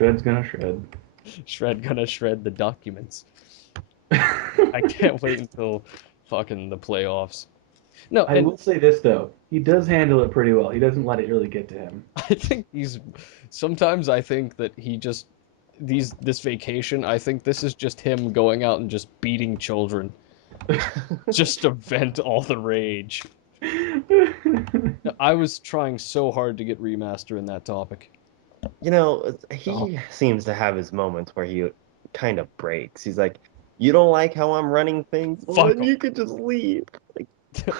Shred's gonna shred. Shred gonna shred the documents. I can't wait until fucking the playoffs. No, I and will say this though, he does handle it pretty well. He doesn't let it really get to him. I think he's sometimes I think that he just this vacation, I think this is just him going out and just beating children just to vent all the rage. I was trying so hard to get remaster in that topic. You know, Oh, he seems to have his moments where he kind of breaks. He's like, "You don't like how I'm running things? Well, fuck then him. you could just leave." Like,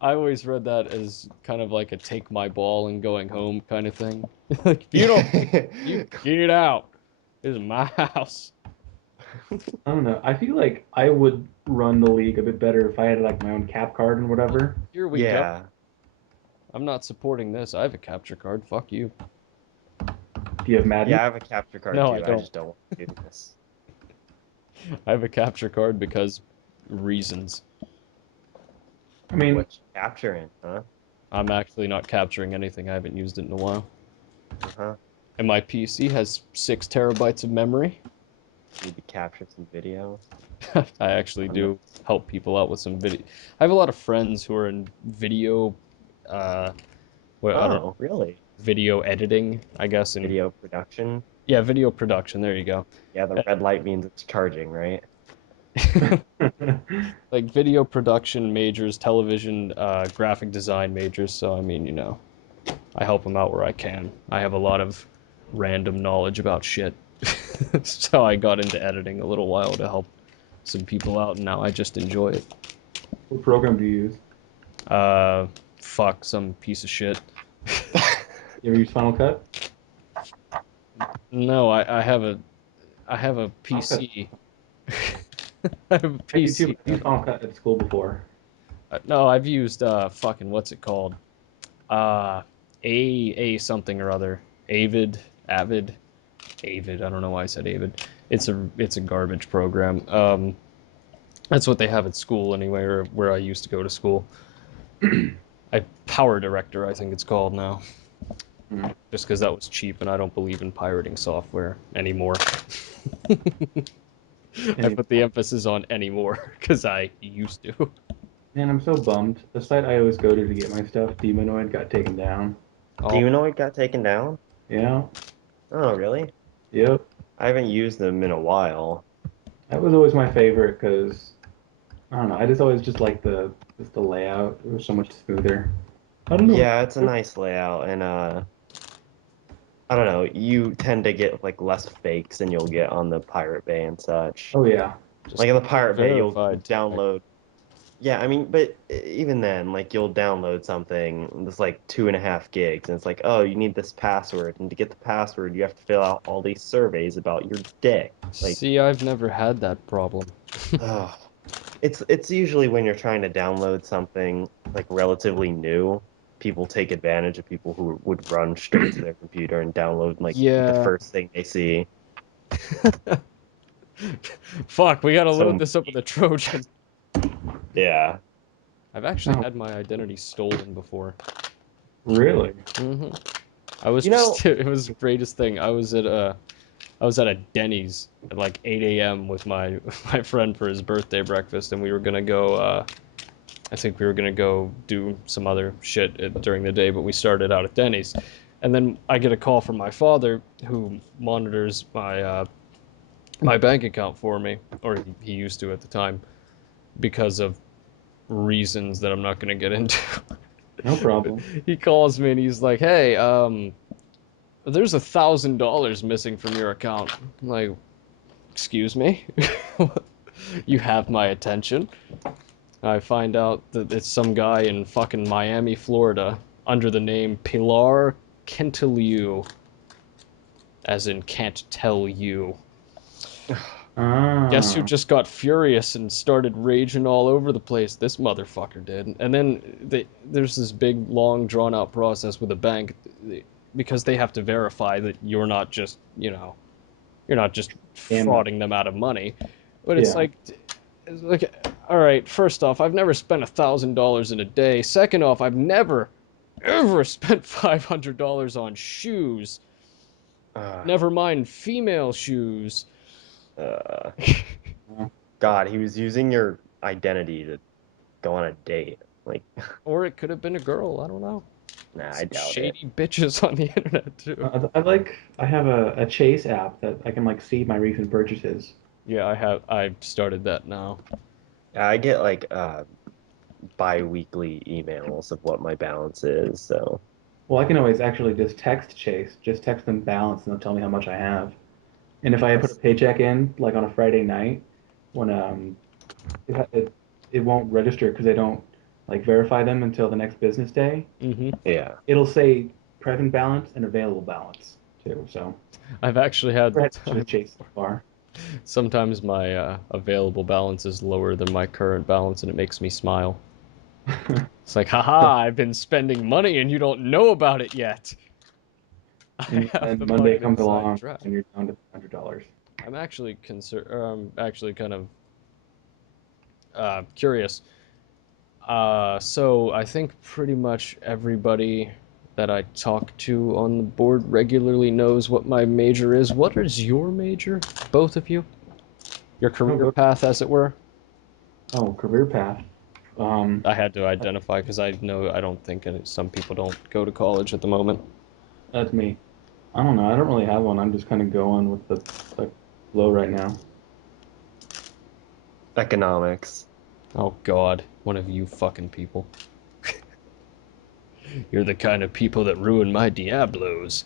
I always read that as kind of like a take my ball and going home kind of thing. Like, if you don't like it, you get out. This is my house. I don't know. I feel like I would run the league a bit better if I had like my own cap card and Well, whatever. here we go. yeah, I'm not supporting this. I have a capture card. Fuck you. Do you have yeah, Madden? I have a capture card No, I too. I don't. just don't want to do this. I have a capture card because reasons. I mean, What you capturing, huh? I'm actually not capturing anything. I haven't used it in a while. Uh-huh. And my PC has 6 terabytes of memory. Need to capture some video. I actually I'm not- do help people out with some video. I have a lot of friends who are in video, uh, well, I don't know, Oh, really? video editing, I guess, and Video production? yeah, video production. There you go. Yeah, the red light means it's charging, right? Like video production majors, television, graphic design majors. So I mean, I help them out where I can. I have a lot of random knowledge about shit. So I got into editing a little while to help some people out, and now I just enjoy it. what program do you use? Uh, fuck some piece of shit. You ever use Final Cut? No, I have a Final Cut. PC. I have a I do too, PC. but I used Final Cut at school before. No, I've used fucking what's it called? Uh, a something or other. Avid, Avid. I don't know why I said Avid. It's a garbage program. That's what they have at school anyway, or where I used to go to school. I Power Director, I think it's called now. Hmm. Just because that was cheap, and I don't believe in pirating software anymore. I Anyway, put the emphasis on anymore because I used to. man, I'm so bummed. The site I always go to get my stuff, Demonoid, got taken down. Oh, Demonoid got taken down? Yeah. Oh, really? Yep. I haven't used them in a while. That was always my favorite because I don't know. I just always just like the layout. It was so much smoother. I don't know. Yeah, it's a nice layout, and I don't know, you tend to get like less fakes than you'll get on the Pirate Bay and such. Oh yeah. just Like on the get the Pirate Bay, you'll verified tag. download. Yeah, I mean, but even then, like you'll download something that's like 2.5 gigs, and it's like, oh, you need this password, and to get the password, you have to fill out all these surveys about your dick. Like, See, I've never had that problem. oh, it's usually when you're trying to download something like relatively new, people take advantage of people who would run straight to their computer and download like the Yeah. first thing they see. Fuck, we gotta load So this up with a Trojan. yeah. I've actually Oh, had my identity stolen before. really? hmm I was You know, just, it was the greatest thing. I was at a Denny's at like 8 a.m. with my my friend for his birthday breakfast, and we were gonna go. I think we were gonna go do some other shit during the day, but we started out at Denny's, and then I get a call from my father, who monitors my bank account for me, or he used to at the time, because of reasons that I'm not gonna get into. No But problem. he calls me and he's like, "Hey, there's $1,000 missing from your account." I'm like, excuse me? You have my attention. I find out that it's some guy in fucking Miami, Florida, under the name Pilar Kentiliu, as in can't tell you. Guess who Ah. just got furious and started raging all over the place? This motherfucker did. And then there's this big, long, drawn out process with the bank because they have to verify that you're not just Damn it. frauding them out of money. But Yeah. it's like, all right, first off, I've never spent $1,000 in a day. Second off, I've never, ever spent $500 on shoes. Uh, Never mind female shoes. uh, Uh, God, he was using your identity to go on a date. Like, Or it could have been a girl. I don't know. nah, I Some doubt it. shady bitches on the internet too. I have a Chase app that I can like see my recent purchases. Yeah, I have. I've started that now. I get like bi-weekly emails of what my balance is, so Well, I can always actually just text Chase, just text them balance, and they'll tell me how much I have. And if I put a that's paycheck in, like on a Friday night, when it won't register because they don't like verify them until the next business day, Hmm. yeah. it'll say present balance and available balance too. So I've actually had never had to with Chase so far. sometimes my available balance is lower than my current balance, and it makes me smile. It's like, haha, I've been spending money and you don't know about it yet. I And have then the Monday money comes inside along track. and you're down to $100. I'm actually actually kind of curious. So I think pretty much everybody that I talk to on the board regularly knows what my major is. What is your major? Both of you? Your Oh, career go. path, as it were? Oh, career path. Um, I had to identify because I know I don't think some people don't go to college at the moment. that's me. I don't know. I don't really have one. I'm just kind of going with the flow right now. Economics. Oh God, one of you fucking people. You're the kind of people that ruin my Diablos.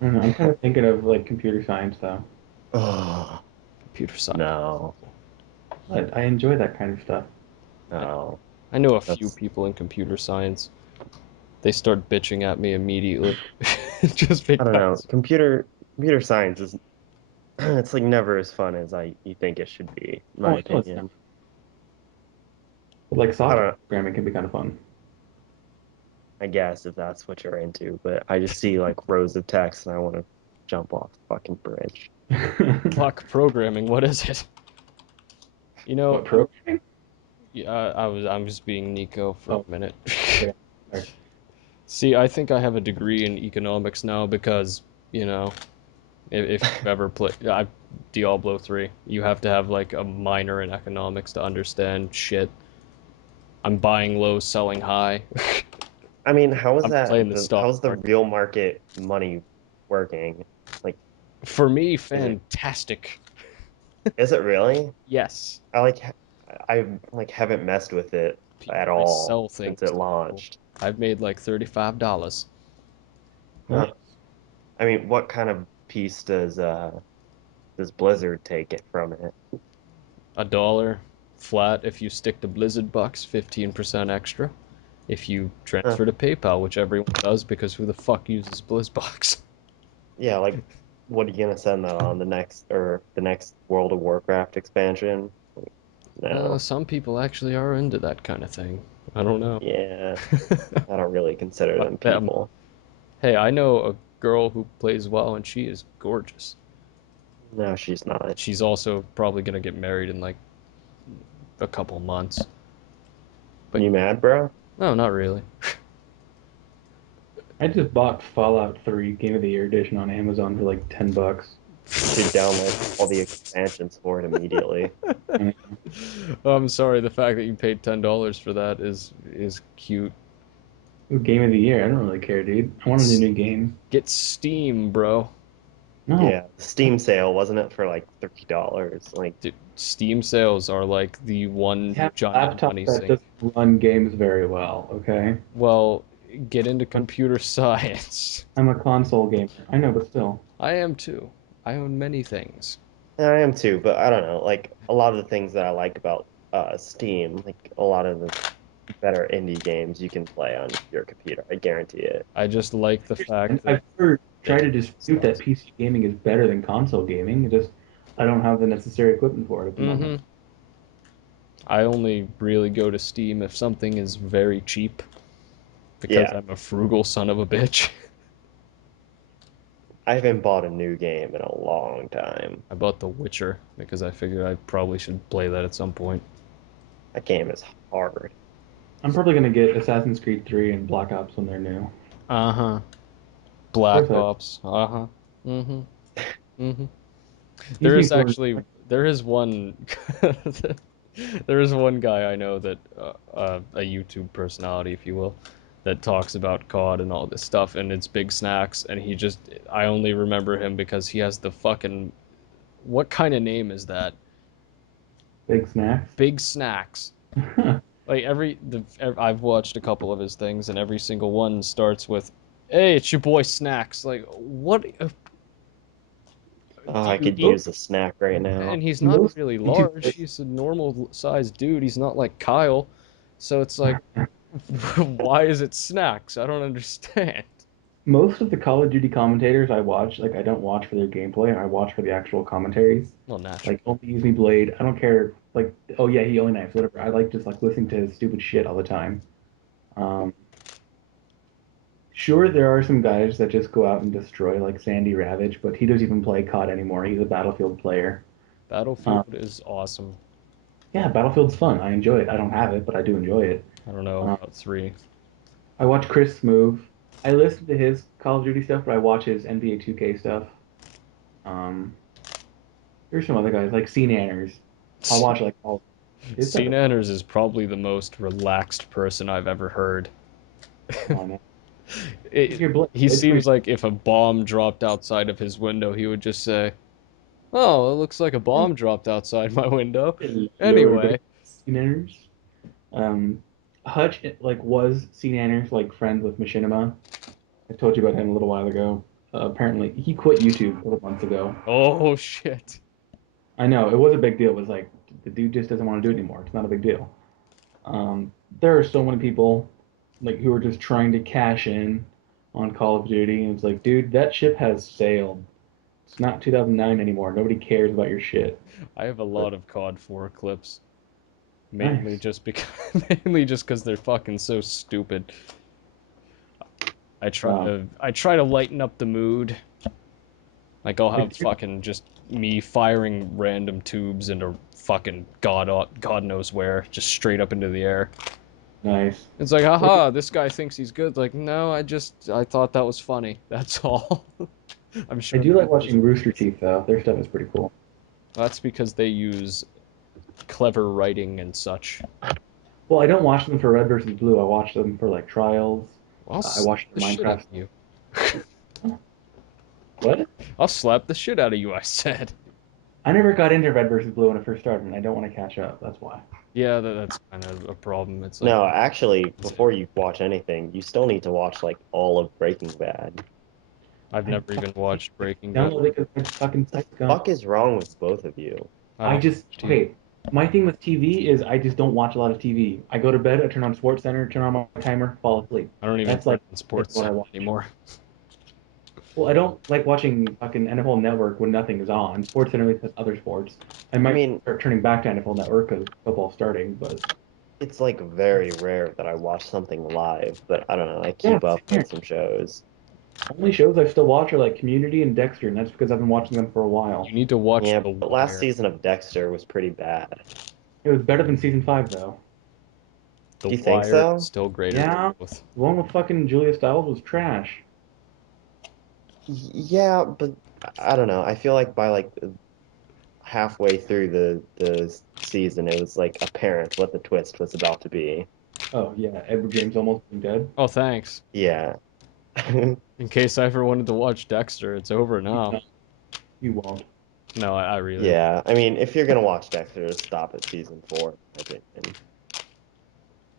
I don't know. I'm kind of thinking of like computer science though. Oh, Computer science. no. But I enjoy that kind of stuff. I, No. I know a few That's people in computer science. They start bitching at me immediately, just I don't know. because. Computer science is it's like never as fun as I you think it should be, in Oh, my I know it's never. opinion. But like I software don't programming can be kind of fun. I guess if that's what you're into, but I just see like rows of text and I want to jump off the fucking bridge. Block programming. What is it? You know, What programming? yeah, I'm just being Nico for Oh, a minute. okay. Sorry. See, I think I have a degree in economics now because, you know, if you've ever played Diablo 3, you have to have like a minor in economics to understand shit. I'm buying low, selling high. I mean, how is I'm that playing the stock how's the market. real market money working? Like, For me, is it fantastic. is it really? Yes. I like I like haven't messed with it at I all sell since things it to people. launched. I've made like $35. Huh. Nice. I mean, what kind of piece does Blizzard take it from it? $1 flat if you stick to Blizzard bucks, 15% extra. If you Huh. transfer to PayPal, which everyone does because who the fuck uses BlizzBucks? Yeah, like what are you gonna send that on the next World of Warcraft expansion? No. Some people actually are into that kind of thing. I don't know. Yeah, I don't really consider Fuck them them. people. Hey, I know a girl who plays WoW and she is gorgeous. No, she's not. She's also probably gonna get married in like a couple months. But You mad, bro? no, not really. I just bought Fallout 3 Game of the Year edition on Amazon for like $10. You should download all the expansions for it immediately. And I'm sorry, the fact that you paid $10 for that is cute. Game of the Year, I don't really care, dude. I wanted a new game. Get Steam, bro. No, Yeah, the Steam sale wasn't it for like $30? Like, Dude, Steam sales are like the one I have a giant laptop money that sink. doesn't run games very well, okay? Well, get into computer science. I'm a console gamer. I know, but still. I am too. I own many things. I am too, but I don't know. Like a lot of the things that I like about Steam, like a lot of the better indie games you can play on your computer. I guarantee it. I just like the fact And that I've never they tried to make dispute stuff. that PC gaming is better than console gaming. It just I don't have the necessary equipment for it at the moment. Mm-hmm. I only really go to Steam if something is very cheap because Yeah, I'm a frugal son of a bitch. I haven't bought a new game in a long time. I bought The Witcher because I figured I probably should play that at some point. That game is hard. I'm probably gonna get Assassin's Creed 3 and Black Ops when they're new. Of Uh-huh. course Black I Ops. Uh-huh. Mm-hmm. Mm-hmm. These people are There is one there is one guy I know that a YouTube personality, if you will, that talks about COD and all this stuff, and it's Big Snacks, and I only remember him because he has the fucking, what kind of name is that? big snacks. Big Snacks. Like I've watched a couple of his things, and every single one starts with, "Hey, it's your boy Snacks." Like, what Oh, do I you could eat? use a snack right And now. he's not Most really large. YouTubers, He's a normal sized dude. He's not like Kyle. So it's like, why is it Snacks? I don't understand. most of the Call of Duty commentators I watch, like I don't watch for their gameplay, I watch for the actual commentaries. Well, natural. Like only use me blade. I don't care. Like oh yeah, he only knives whatever. I like just like listening to his stupid shit all the time. Um, sure, there are some guys that just go out and destroy like Sandy Ravage, but he doesn't even play COD anymore. He's a Battlefield player. Um, Battlefield is awesome. yeah, Battlefield's fun. I enjoy it. I don't have it, but I do enjoy it. I don't know Um, about three. I watch Chris Move. I listen to his Call of Duty stuff, but I watch his NBA 2K stuff. Um, there's some other guys like C Nanners. I'll watch like all his stuff is fun. Nanners is probably the most relaxed person I've ever heard. Come on, man. He's It, your blade. he Blade's pretty seems like if a bomb dropped outside of his window, he would just say, "Oh, it looks like a bomb dropped outside my window." hello, everybody. Anyway, C Nanners. Hutch like was C Nanners like friend with Machinima. I told you about him a little while ago. Apparently, he quit YouTube a couple months ago. oh shit. I know it was a big deal. It was like the dude just doesn't want to do it anymore. It's not a big deal. There are so many people like who are just trying to cash in on Call of Duty, and it's like, dude, that ship has sailed. It's not 2009 anymore. Nobody cares about your shit. I have a But lot of COD 4 clips, nice. mainly just because they're fucking so stupid. Um, I try to lighten up the mood. Like I'll have like, fucking just me firing random tubes into fucking God knows where, just straight up into the air. nice. It's like, Like, haha, this guy thinks he's good. Like, no, I thought that was funny. That's all. I'm I sure do the like viewers watching will Rooster appreciate. Teeth though. Their stuff is pretty cool. That's because they use clever writing and such. Well, I don't watch them for Red versus Blue. I watch them for like trials. I'll I slap watch the their shit out Minecraft of stuff. you. What? I'll slap the shit out of you, I said. I never got into Red versus Blue when it first started, and I don't want to catch up. That's why. Yeah, that's kind of a problem. It's like, No, actually, it's before you watch anything, you still need to watch like all of Breaking Bad. I've I never even fucking hate watched it. Breaking Bad. Download it because my fucking site's gone. Fuck is wrong with both of you? I I don't just watch TV. okay. My thing with TV is I just don't watch a lot of TV. I go to bed, I turn on Sports Center, turn on my timer, fall asleep. I don't even That's turn like on that's Sports what I Center watch. anymore. Well, I don't like watching fucking NFL Network when nothing is on. Sports Center at least has other sports. I I might mean, start turning back to NFL Network because football's starting, but it's like very rare that I watch something live, but I don't know, I yeah, keep same up here. with some shows. Only shows I still watch are like Community and Dexter, and that's because I've been watching them for a You while. need to watch Yeah, The but last Wire. season of Dexter was pretty bad. It was better than season five though. The Do you think Wire is so? still greater than Yeah, both. the one with fucking Julia Stiles was trash. Yeah, but I don't know. I feel like by like halfway through the season, it was like apparent what the twist was about to be. Oh yeah, Edward James almost being dead. Oh, thanks. Yeah. In case I ever wanted to watch Dexter, it's over now. No, you won't. No, I really won't. Yeah, I mean, if you're gonna watch Dexter, stop at season 4, in my opinion.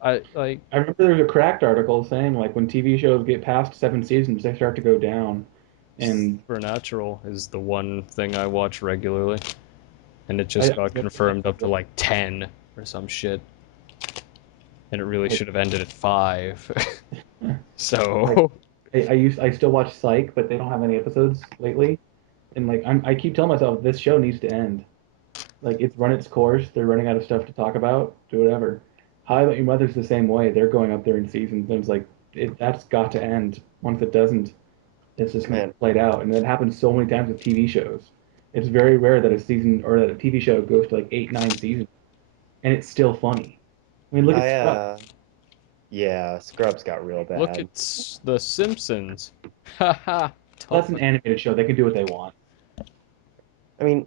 I like I remember there was a Cracked article saying like when TV shows get past seven seasons, they start to go down. And Supernatural is the one thing I watch regularly, and it I just got never got confirmed up to into like 10 or some shit, and it really it. should have ended at 5. Like So, I still watch Psych, but they don't have any episodes lately. And like I keep telling myself this show needs to end. Like it's run its course. They're running out of stuff to talk about. Do whatever. How I Met Your Mother's the same way. They're going up there in seasons, and it's like that's got to end. Once it doesn't, it's just gonna Man, get played out. And that happens so many times with TV shows. It's very rare that a season or that a TV show goes to like eight, nine seasons, and it's still funny. I mean, look at I Scrubs. yeah, Scrubs got real look bad. at The Simpsons. Haha. That's Don't an like. animated show. They can do what they want. I mean,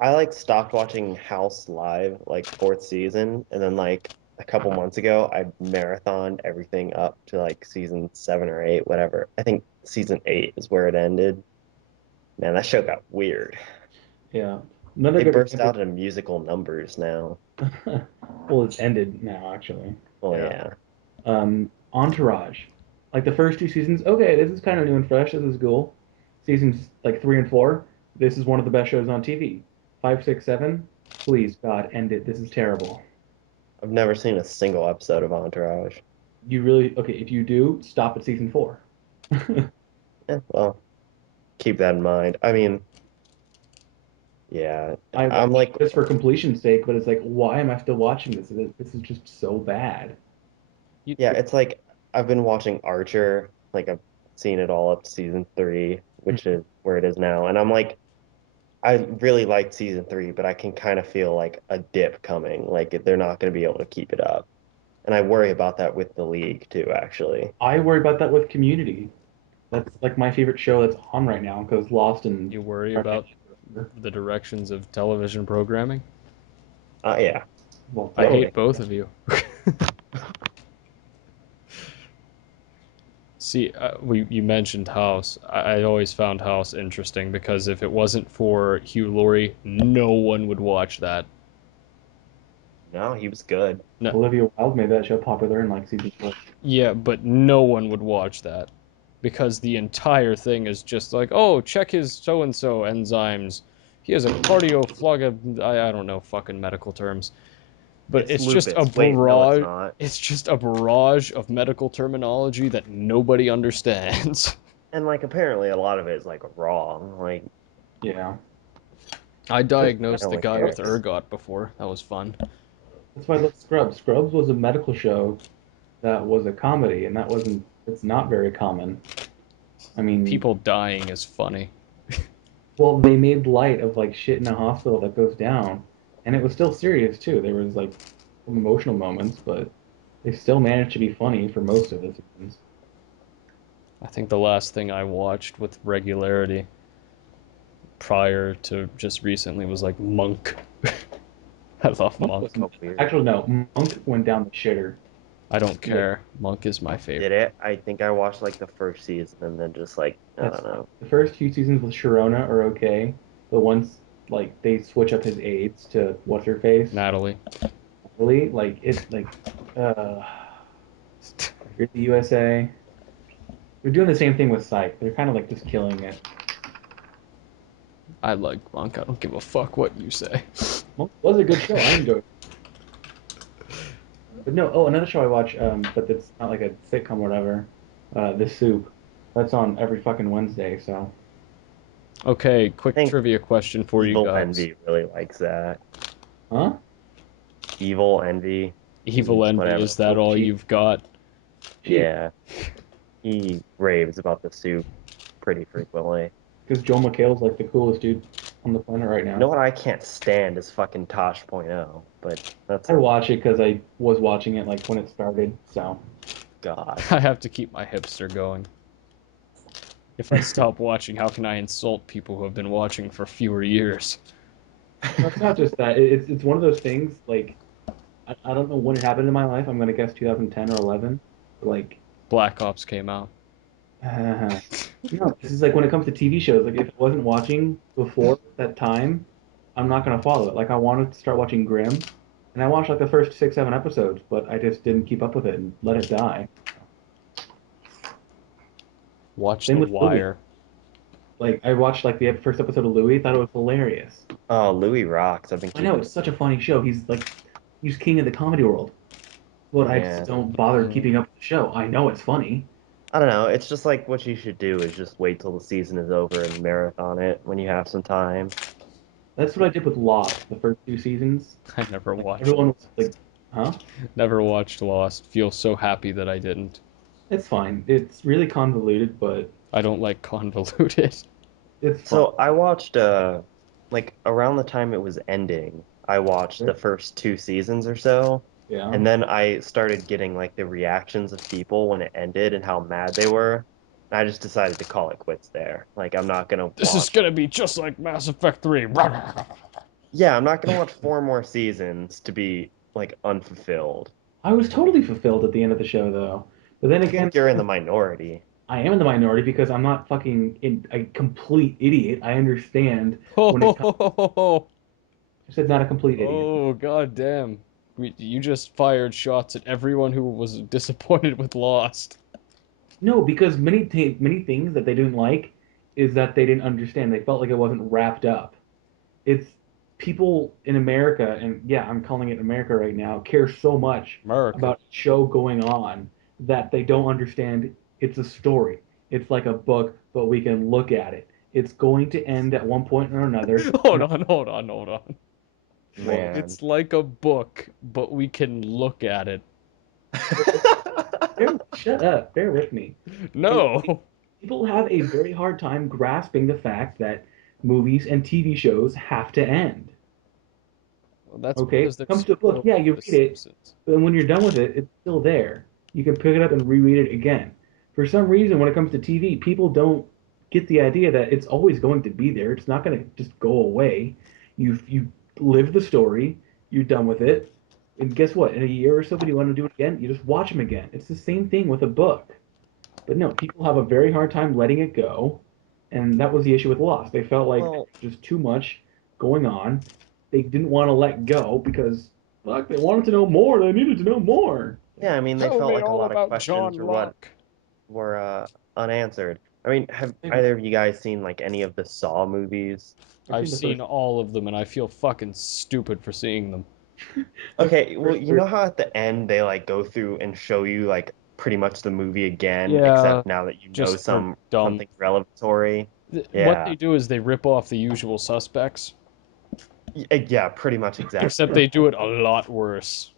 I like stopped watching House live like fourth season, and then like a couple months ago, I marathoned everything up to like season 7 or 8, whatever. I think season 8 is where it ended. Man, that show got weird. Yeah. Another They good burst example. out into musical numbers now. Well, it's ended now, actually. Well, Yeah. yeah. Entourage. Like the first two seasons, okay, this is kind of new and fresh. This is cool. Seasons like 3 and 4, this is one of the best shows on TV. 5, 6, 7, please God, end it. This is terrible. I've never seen a single episode of Entourage. You really okay? If you do, stop at season 4. Well, keep that in mind. I mean, yeah, I I'm watch like, this for completion's sake, but it's like, why am I still watching this? This is just so bad. You, yeah, it's like I've been watching Archer. Like I've seen it all up to season 3, which is where it is now. And I'm like, I really liked season 3, but I can kind of feel like a dip coming. Like they're not going to be able to keep it up. And I worry about that with the league too, actually. I worry about that with Community. That's like my favorite show that's on right now because Lost and you worry about the directions of television programming? Yeah, well, I totally. hate both of you. See, you mentioned House. I always found House interesting because if it wasn't for Hugh Laurie, no one would watch that. no, he was good. No, Olivia Wilde made that show popular in like season 4. yeah, but no one would watch that because the entire thing is just like, oh, check his so and so enzymes. He has a cardioflog. I don't know fucking medical terms, but It's it's just a lupus. Wait, no, it's barrage. not. It's just a barrage of medical terminology that nobody understands. And like apparently a lot of it is like wrong. Like Yeah, I that's I diagnosed the only guy with Scrubs. ergot before. That was fun. that's why I love Scrubs. Scrubs was a medical show that was a comedy, and that wasn't. It's not very common. I mean, People dying is funny. well, they made light of like shit in a hospital that goes down, and it was still serious too. There was like some emotional moments, but they still managed to be funny for most of the seasons. I think the last thing I watched with regularity prior to just recently was like Monk. I love Monk Monk. wasn't Oh, weird. actually no. Monk went down the shitter. I don't Like care. Monk is my Did favorite. it? I think I watched like the first season and then just like I that's don't fine. know. The first few seasons with Sharona are okay, but once like they switch up his aides to what's her face, Natalie. really like it like uh you're the USA. They're doing the same thing with Psych. They're kind of like just killing it. I like Monk. I don't give a fuck what you say. Monk was a good show. I enjoyed it. But no, oh, another show I watch, but it's not like a sitcom or whatever. The Soup. That's on every fucking Wednesday. So, Okay, I quick think trivia question for you Evil guys. Envy really likes that. huh? Evil Envy, Evil Envy, whatever. is that all Cheap, you've got? cheap. Yeah, he raves about the soup pretty frequently. Because Joel McHale's like the coolest dude on the planet right You know now. what I can't stand is fucking Tosh.0, but that's I watch it because I was watching it like when it started. So God. I have to keep my hipster going. If I stop watching, how can I insult people who have been watching for fewer years? no, it's not just that. It's one of those things. Like I don't know when it happened in my life. I'm gonna guess 2010 or 11. Like Black Ops came out. uh, no, this is like when it comes to TV shows. Like if I wasn't watching before that time, I'm not gonna follow it. Like I wanted to start watching Grimm, and I watched like the first 6, 7 episodes, but I just didn't keep up with it and let it die. Watch Same The with Louis. Wire. Like I watched like the first episode of Louis, thought it was hilarious. Oh, Louis rocks. I've been I know keeping it's up such with a funny show. He's king of the comedy world, but I just Yeah. don't bother Mm, keeping up with the show. I know it's funny. I don't know. It's just like what you should do is just wait till the season is over and marathon it when you have some time. That's what I did with Lost, the first 2 seasons. I never Like watched everyone was Lost. like, "Huh? Never watched Lost. Feel so happy that I didn't. It's fine. It's really convoluted, but I don't like convoluted. it's fun." So I watched like around the time it was ending, I watched the first 2 seasons or so, Yeah. and then I started getting like the reactions of people when it ended and how mad they were. I just decided to call it quits there. Like I'm not gonna This is watch. gonna be just like Mass Effect 3. Yeah, I'm not gonna watch 4 more seasons to be like unfulfilled. I was totally fulfilled at the end of the show, though. But then I again, think you're in the minority. I am in the minority because I'm not a complete idiot. I understand when it comes. Oh, I said not a complete idiot. oh, god damn. You just fired shots at everyone who was disappointed with Lost. No, because many things that they didn't like is that they didn't understand. They felt like it wasn't wrapped up. It's people in America, and yeah, I'm calling it America right now, care so much America. about a show going on that they don't understand it's a story. It's like a book, but we can look at it. It's going to end at one point or another. Hold on, hold on, hold on. What? Man. It's like a book, but we can look at it. Shut up. Bear with me. No. People have a very hard time grasping the fact that movies and TV shows have to end. Well, that's Okay, when because it they're comes to a screwing book, over yeah, you The read it, Simpsons. but when you're done with it, it's still there. You can pick it up and reread it again. For some reason, when it comes to TV, people don't get the idea that it's always going to be there. It's not going to just go away. You live the story, you're done with it, and guess what? In a year or so, when you want to do it again, you just watch them again. It's the same thing with a book. But no, people have a very hard time letting it go, and that was the issue with Lost. They felt like there Well, was just too much going on. They didn't want to let go because fuck, they wanted to know more. They needed to know more. yeah, I mean, they Tell felt me like a all lot of about questions John or what Locke. were unanswered. I mean, have I've either of you guys seen like any of the Saw movies? I've seen the seen first. all of them and I feel fucking stupid for seeing them. I've seen Okay, the well, first you three. know how at the end they like go through and show you like pretty much the movie again, Yeah, except now that you know just for dumb. something revelatory. What they Yeah. do is they rip off the usual suspects, Yeah, pretty much except exactly. they do it a lot worse.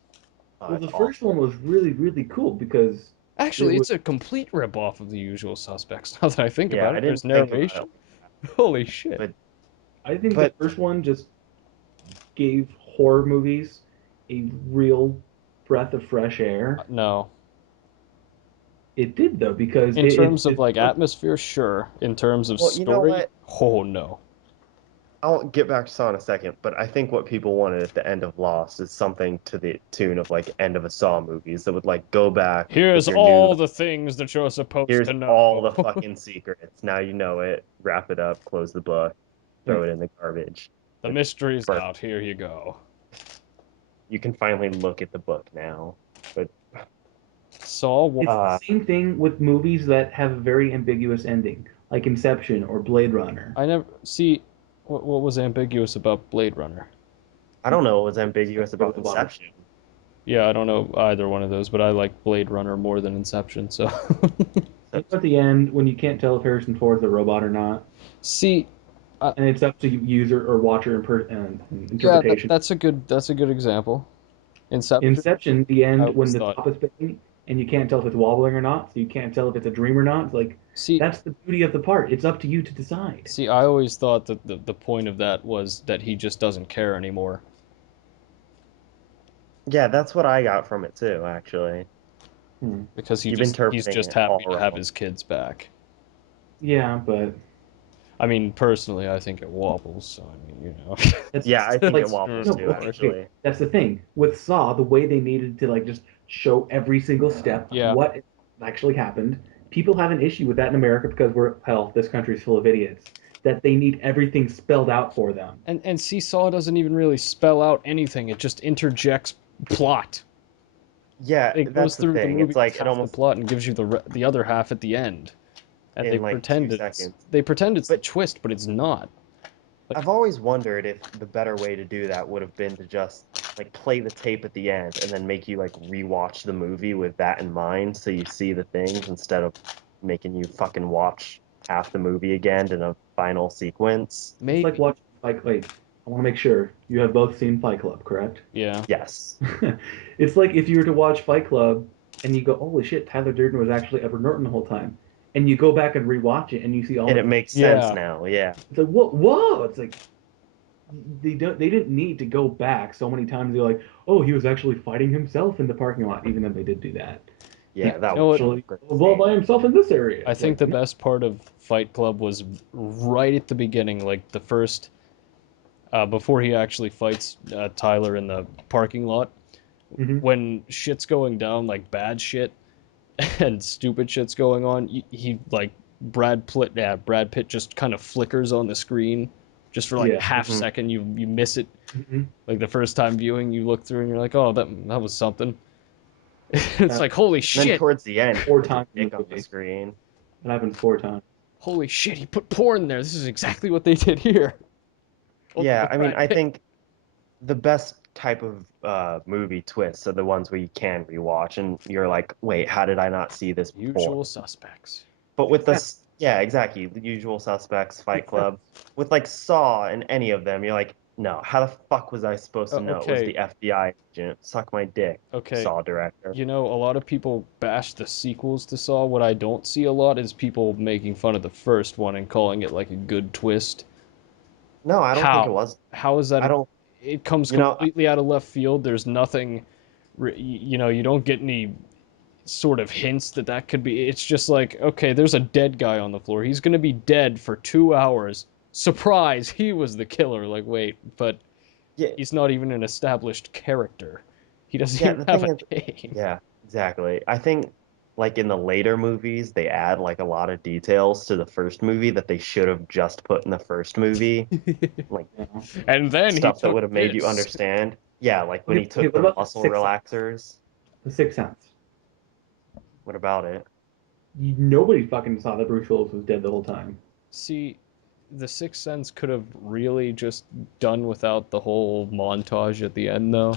Well, It's the first one awful. was really cool because it Actually, was. it's a complete rip off of the usual suspects. Now that I think Yeah, about I it, there's didn't think about it narration. like Holy shit. that, I think the but first one just gave horror movies a real breath of fresh air. No. It did though because In terms of it's like atmosphere, sure. In terms of well, you know story, what? oh no. I'll get back to Saw in a second, but I think what people wanted at the end of Lost is something to the tune of like end of a Saw movies that would like go back with Here's your new, all the things that you're supposed here's to all know. the fucking secrets. Now you know it. Wrap it up, close the book, throw it in the garbage. The It's mystery's perfect. out. Here you go. You can finally look at the book now. But Saw one. It's the uh, same thing with movies that have a very ambiguous ending, like Inception or Blade Runner. I never see what was ambiguous about Blade Runner. I don't know what was ambiguous about Robot. Inception. Yeah, I don't know either one of those, but I like Blade Runner more than Inception. So, You know, at the end, when you can't tell if Harrison Ford's a robot or not, see, and it's up to user or watcher yeah, interpretation. that's a good example. Inception, Inception, the I end when always the thought. top is spinning and you can't tell if it's wobbling or not, so you can't tell if it's a dream or not. It's like See, that's the beauty of the part. It's up to you to decide. see, I always thought that the point of that was that he just doesn't care anymore Yeah, that's what I got from it too, actually. Hmm. because You've he's interpreting just it all happy to have wrong. his kids back. Yeah, but I mean, personally, I think it wobbles. So I mean, that's Yeah, I think like it it's wobbles no, too, okay, okay. actually. That's the thing with Saw. The way they needed to like just show every single step of yeah. what actually happened. People have an issue with that in America because we're hell. This country's full of idiots. That they need everything spelled out for them. And Seesaw doesn't even really spell out anything. It just interjects plot. Yeah, It goes that's the through the thing. movie It's with like it half the almost plot and gives you the other half at the end. And in like 2 seconds. they pretend it's the But twist, but it's not. Like I've always wondered if the better way to do that would have been to just like play the tape at the end and then make you like rewatch the movie with that in mind so you see the things instead of making you fucking watch half the movie again in a final sequence. It's like maybe. watching Fight. Like I want to make sure you have both seen Fight Club, correct? Yeah. Yes. It's like if you were to watch Fight Club and you go, "Holy shit, Tyler Durden was actually Edward Norton the whole time," and you go back and rewatch it and you see all And of it his. makes sense Yeah. now. Yeah. It's like whoa, whoa! It's like they didn't need to go back so many times. They're like, "Oh, he was actually fighting himself in the parking lot," even though they did do that. Yeah, that You know was what? Actually, great was all by scene. himself in this area. I It's think like, the no. best part of Fight Club was right at the beginning, like the first, before he actually fights Tyler in the parking lot. Hmm. When shit's going down, like bad shit and stupid shit's going on, he like Brad Pitt just kind of flickers on the screen, just for like a Yeah. half Hmm. second. You miss it. Hmm. Like the first time viewing, you look through and you're like, oh, that was something. It's That like, holy And then shit, towards the end, he four puts his times in the dick on the movie. screen. That happened 4 times. holy shit, he put porn there. This is exactly what they did here. Only Yeah, with I mean, Brad I Pitt. think the best type of movie twists are the ones where you can rewatch and you're like, wait, how did I not see this before? Usual suspects. But with Sixth Sense. this, yeah, exactly, the usual suspects, Fight Sixth Sense. Club, with like Saw and any of them, you're like, no, how the fuck was I supposed to know it was Okay, the FBI agent? Suck my dick, okay. Saw director. You know, a lot of people bash the sequels to Saw. What I don't see a lot is people making fun of the first one and calling it like a good twist. No, I don't think it How? was. How is that? I don't, It comes you know, completely out of left field. There's nothing, you know, you don't get any sort of hints that that could be. It's just like, okay, there's a dead guy on the floor. He's going to be dead for 2 hours. Surprise, he was the killer. Like, wait, but yeah, he's not even an established character. He doesn't yeah, even the have thing a is, name. yeah, exactly. I think like in the later movies, they add like a lot of details to the first movie that they should have just put in the first movie. Like Yeah. And then he stuff that took would have made you this. understand. Yeah, like when Okay, he okay, took what the about the muscle Sixth Sense? relaxers. The Sixth Sense. What about it? Nobody fucking saw that Bruce Willis was dead the whole time. See, The Sixth Sense could have really just done without the whole montage at the end, though.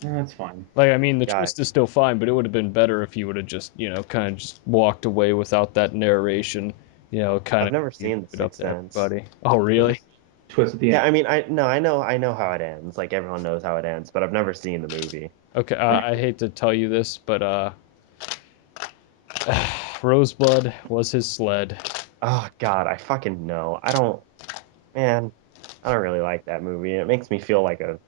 That's fine. Like, I mean, the Guy, twist is still fine, but it would have been better if he would have just, you know, kind of just walked away without that narration, you know, kind I've of never leave seen The it up Sixth to Sense. everybody. Oh, really? Twist at the Yeah, end. I mean, I no, I know how it ends. Like everyone knows how it ends, but I've never seen the movie. Okay, Right. I hate to tell you this, but Rosebud was his sled. Oh God, I fucking know. I don't, man, I don't really like that movie. It makes me feel like a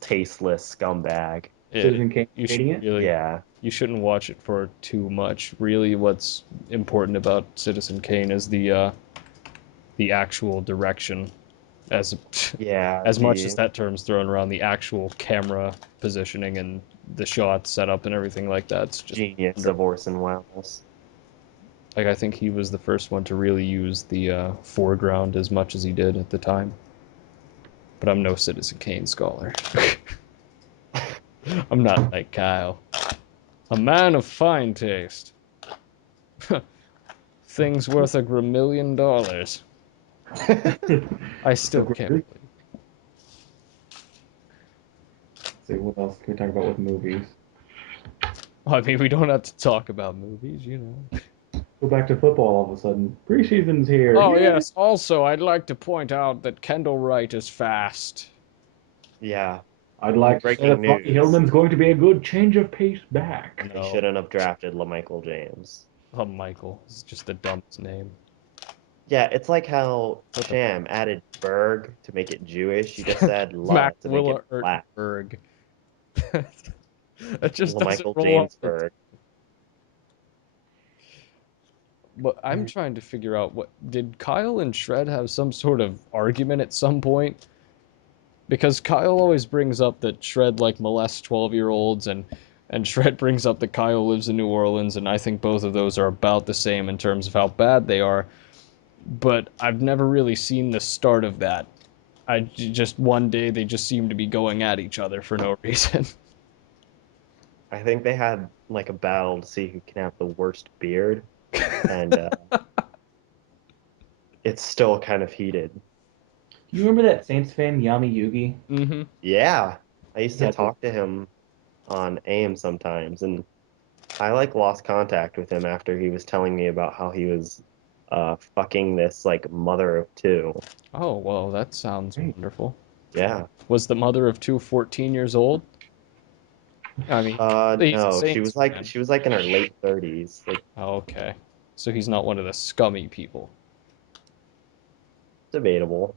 tasteless scumbag. It, Citizen Kane you should hating it. really, Yeah, you shouldn't watch it for too much. Really, what's important about Citizen Kane is the actual direction. As yeah, as much as the that term's thrown around, the actual camera positioning and the shot setup and everything like that's just genius wonderful. of Orson Welles. Like I think he was the first one to really use the foreground as much as he did at the time. But I'm no Citizen Kane scholar. I'm not like Kyle. A man of fine taste. Things worth a $1 million. I So still can't great. believe. Let's see, what else can we talk about with movies? Well, I mean, we don't have to talk about movies, you know. Go back to football all of a sudden. Preseason's here. Oh Yeah. yes. Also, I'd like to point out that Kendall Wright is fast. Yeah, I'd like to say breaking that Rocky news. Hillman's going to be a good change of pace back. They No. shouldn't have drafted LaMichael James. Oh, Michael. It's just the dumbest name. Yeah, it's like how What the Sham added Berg to make it Jewish. He just said La Mac to make it Willa black. Ertberg. That just doesn't LaMichael roll off James the. Berg. But I'm Alright. trying to figure out what did Kyle and Shred have some sort of argument at some point? Because Kyle always brings up that Shred like molests 12-year-olds and Shred brings up that Kyle lives in New Orleans and I think both of those are about the same in terms of how bad they are. But I've never really seen the start of that. I just one day they just seem to be going at each other for no reason. I think they had like a battle to see who can have the worst beard, and it's still kind of heated. You remember that Saints fan, Yami Yugi? Mm-hmm. Yeah, I used He to had the talk to him on AIM sometimes, and I like lost contact with him after he was telling me about how he was fucking this like mother of two. Oh, well, that sounds great. wonderful. Yeah. Was the mother of two 14 years old? I mean, he's a No, Saints fan. she was like in her late 30s. Like Oh, okay. So he's not one of the scummy people. debatable.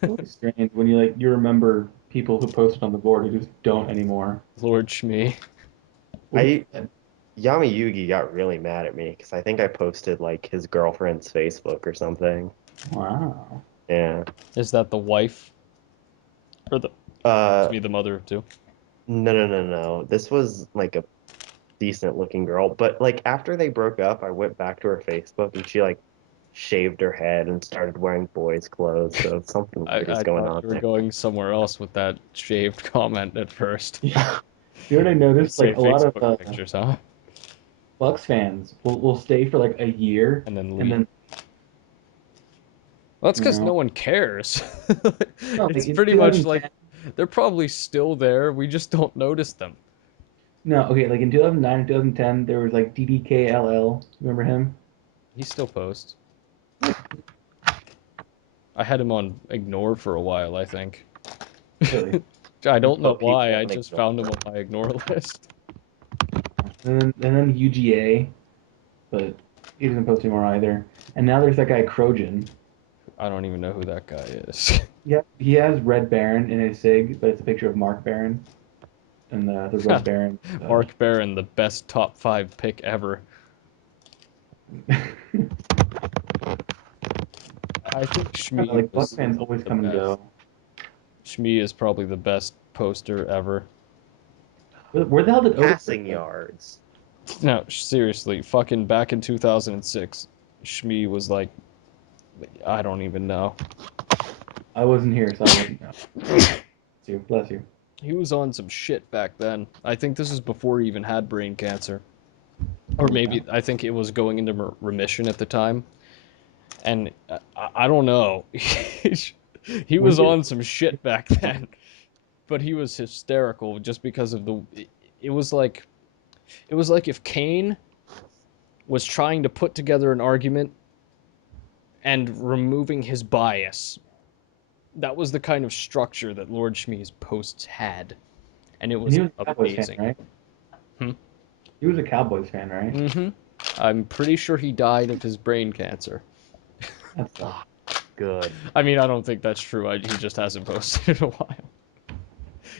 Really strange when you remember people who posted on the board who just don't anymore. Lord Shmee. What is I that? Yami Yugi got really mad at me because I think I posted like his girlfriend's Facebook or something. Wow. Yeah. Is that the wife or the excuse Uh, me, the mother too? no, no, no, no. This was like a decent looking girl, but like after they broke up, I went back to her Facebook and she like shaved her head and started wearing boys' clothes. So something weird is I going thought on you were there. going somewhere else with that shaved comment at first. Yeah. You know what I noticed? Say Like a lot of Facebook pictures, huh? Bucks fans will stay for like a year And then and leave. then Well, that's you because no know one cares. no like It's in pretty much like 2010 they're probably still there. We just don't notice them. no okay like in 2009 and 2010 there was like DDKLL. Remember him? He still posts. I had him on ignore for a while, I think. Really? I You don't know put why. people I on just found him ignore. on my ignore list. And then UGA, but he doesn't post anymore either. And now there's that guy Crojan. I don't even know who that guy is. Yeah, he has Red Baron in his sig, but it's a picture of Mark Baron and the Red Baron. Mark Barron, the best top five pick ever. I think Shmi like Bucks was fans always the come and best. go. Shmi is probably the best poster ever. Where the hell did Odegaard Passing go? yards. No, seriously, fucking back in 2006, Shmi was like, I don't even know. I wasn't here, so I wouldn't know. Bless you. Bless you. He was on some shit back then. I think this is before he even had brain cancer. Or Okay. maybe I think it was going into remission at the time. And I don't know. He When was did on some shit back then, but he was hysterical just because of the. It was like if Kane was trying to put together an argument and removing his bias. That was the kind of structure that Lord Shmi's posts had, and it and was he was a Cowboys fan, amazing. right? Hmm? He was a Cowboys fan, right? Mm-hmm. I'm pretty sure he died of his brain cancer. That sucks. Ah, good. I mean, I don't think that's true. He just hasn't posted in a while.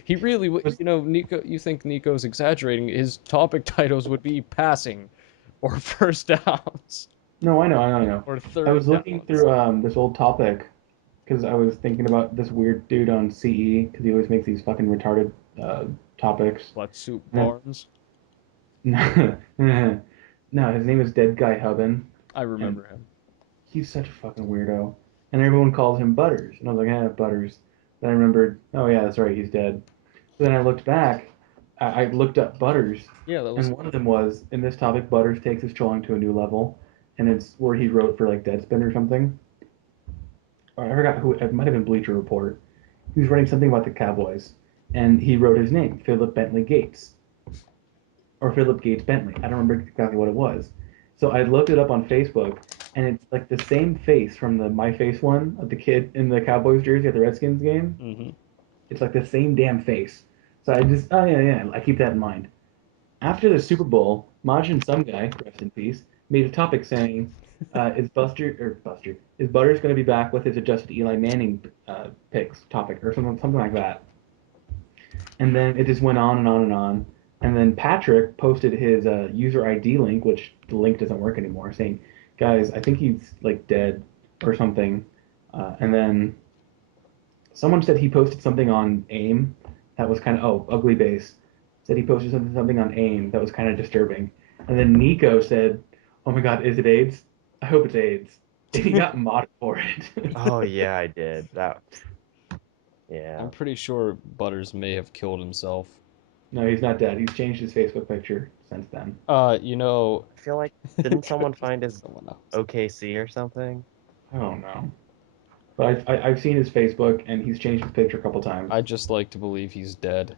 He really, Was Nico. You think Nico's exaggerating? His topic titles would be passing, or first downs, no, I know, I know, I know. or I third was looking downs. through this old topic because I was thinking about this weird dude on CE because he always makes these fucking retarded topics. What soup And Barnes? no, no, his name is Dead Guy Hubban, I and remember him. he's such a fucking weirdo. And everyone calls him Butters, and I was like, Butters. Then I remembered, oh yeah, that's right, he's dead. So then I looked back, I looked up Butters, Yeah, that was and one of them was in this topic, Butters takes his trolling to a new level, and it's where he wrote for like Deadspin or something. Or I forgot who. It might have been Bleacher Report. He was writing something about the Cowboys, and he wrote his name, Philip Bentley Gates, or Philip Gates Bentley. I don't remember exactly what it was. So I looked it up on Facebook, and it's like the same face from the My Face one of the kid in the Cowboys jersey at the Redskins game. hmm It's like the same damn face. So I just, oh yeah, yeah, I keep that in mind. After the Super Bowl, Majin, some guy, rest in peace, made a topic saying, is Butters going to be back with his adjusted Eli Manning picks topic or something like that? And then it just went on and on and on. And then Patrick posted his user ID link, which the link doesn't work anymore, saying, "Guys, I think he's like dead or something." And then someone said he posted something on AIM that was kind of ugly base said he posted something on AIM that was kind of disturbing. And then Nico said, "Oh my God, is it AIDS? I hope it's AIDS." And he got modded for it. Oh yeah, I did. That I'm yeah. pretty sure Butters may have killed himself. No, he's not dead. He's changed his Facebook picture since then. You know, I feel like it didn't could someone just find be his someone else. OKC or something? I don't know. But I've seen his Facebook and he's changed his picture a couple times. I just like to believe he's dead.